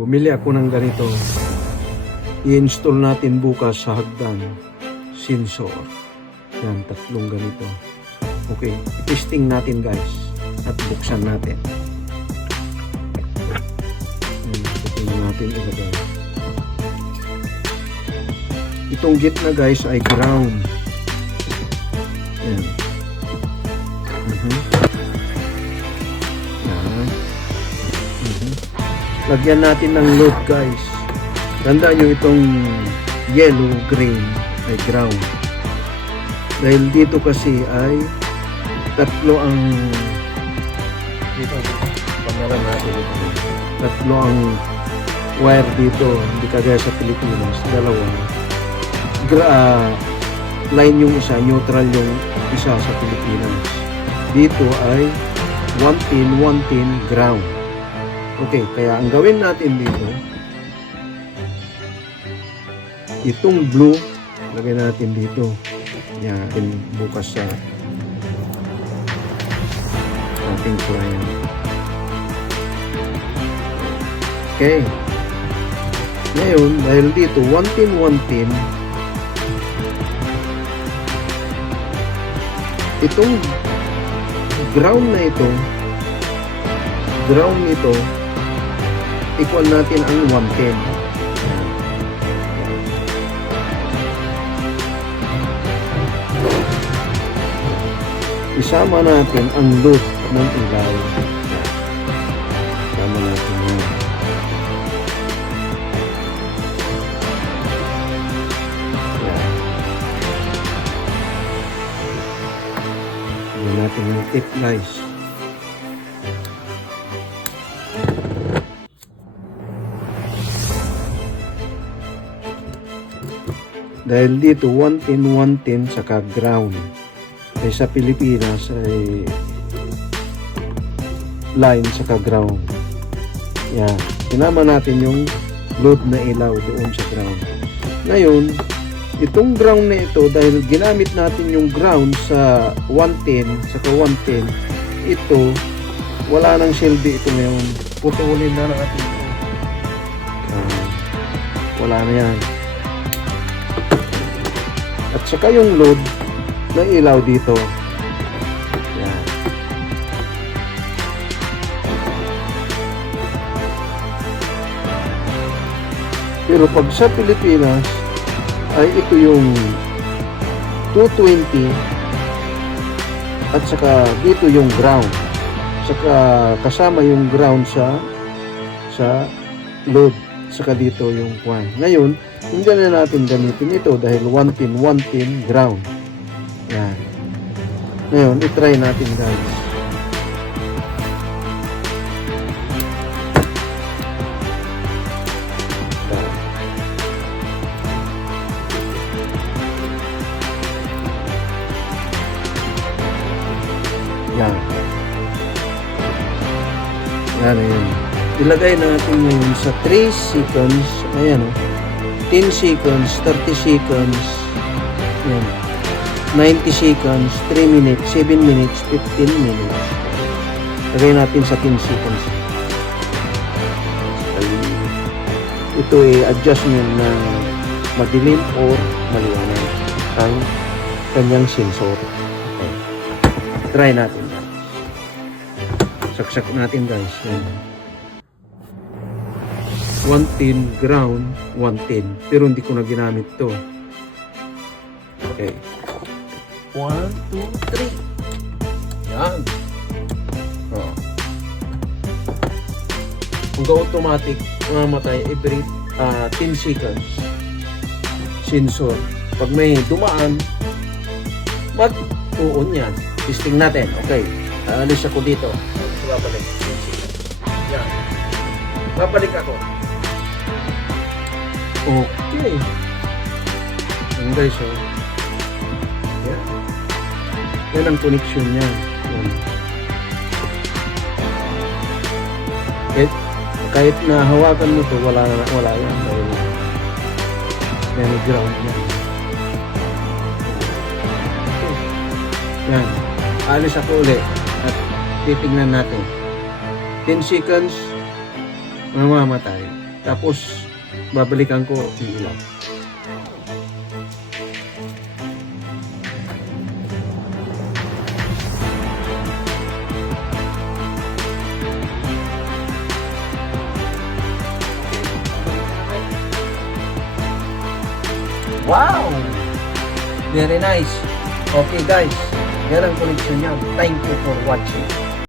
Bumili ako ng ganito. I-install natin bukas sa hagdan. Sensor. Yan, tatlong ganito. Okay, testing natin guys. At buksan natin. Tingnan natin ilagay. Itong gitna guys ay ground. Yan. Yan. Lagyan natin ng load guys. Tandaan nyo itong yellow, green ay ground. Dahil dito kasi ay tatlo ang dito, pangalan natin ito. Tatlo ang wire dito, hindi kagaya sa Pilipinas. Dalawa. Line yung isa, neutral yung isa sa Pilipinas. Dito ay 1 pin, ground. Okay, kaya ang gawin natin dito, itong blue, lagay natin dito. Yan, bukas sa ating client. Okay. Ngayon, dahil dito, 1 pin, itong ground na ito, equal natin ang 1 pin. Isama natin ang load ng ilaw. Isama natin yan. Yan natin yung tip guys. Dahil dito 1 pin saka ground. Eh, sa Pilipinas ay line saka ground. Yan. Sinama natin yung load na ilaw doon sa ground. Ngayon, itong ground na ito, dahil ginamit natin yung ground sa 110 saka 110, ito, wala nang silbi ito ngayon. Putulin na natin ito. Wala na yan. At saka yung load ng ilaw dito. Yan. Pero pag sa Pilipinas ay ito yung 220 at saka dito yung ground. Saka kasama yung ground sa load. Saka dito yung kwan. Ngayon, hindi na natin gamitin ito dahil 1 pin, ground. Yan. Ngayon, itry natin guys. Yan. Yan, ayan. Ilagay natin ngayon sa 3 seconds. Ayan o. 10 seconds, 30 seconds. Yan. 90 seconds, 3 minutes, 7 minutes, 15 minutes. Lagay natin sa 10 seconds. Ito ay adjustment ng madilim or maliwanag ang kanyang sensor. Okay. Try natin. Saksak natin guys. Yan. 110 ground, 110. Pero hindi ko na ginamit to. Okay. 1, 2, 3. Yan. Oh. Kung automatic, mamatay every 10 seconds. Sensor. Pag may dumaan, mag-uon yan. Testing natin. Okay. Alis ako dito. Babalik. Yan. Babalik ako. Okay. Yan guys, oh. Yan. Yan ang connection niya. Yan. Kahit na hawakan mo to, wala yan. Dahil yan, ground yan. Okay. Yan. Alis ako ulit at titignan natin. 10 seconds, mamamatay. Tapos, babalikan ko iilaw. Wow! Very nice. Okay guys, yan ang connection niya. Thank you for watching.